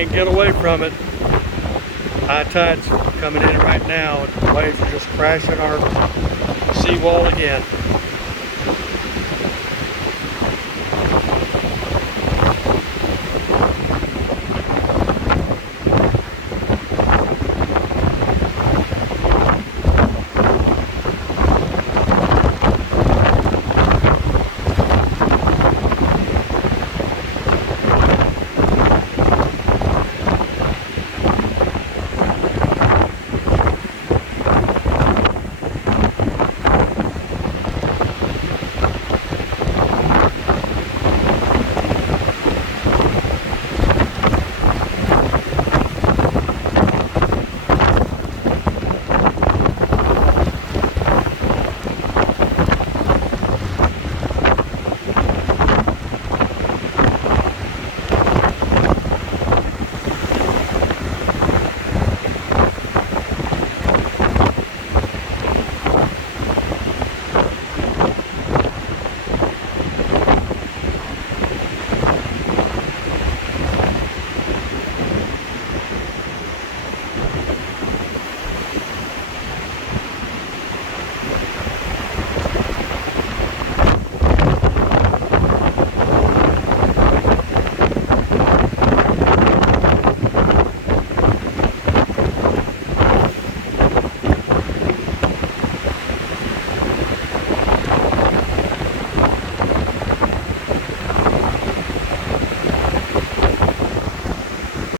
Can't get away from it. High tide's coming in right now. The waves are just crashing our seawall again.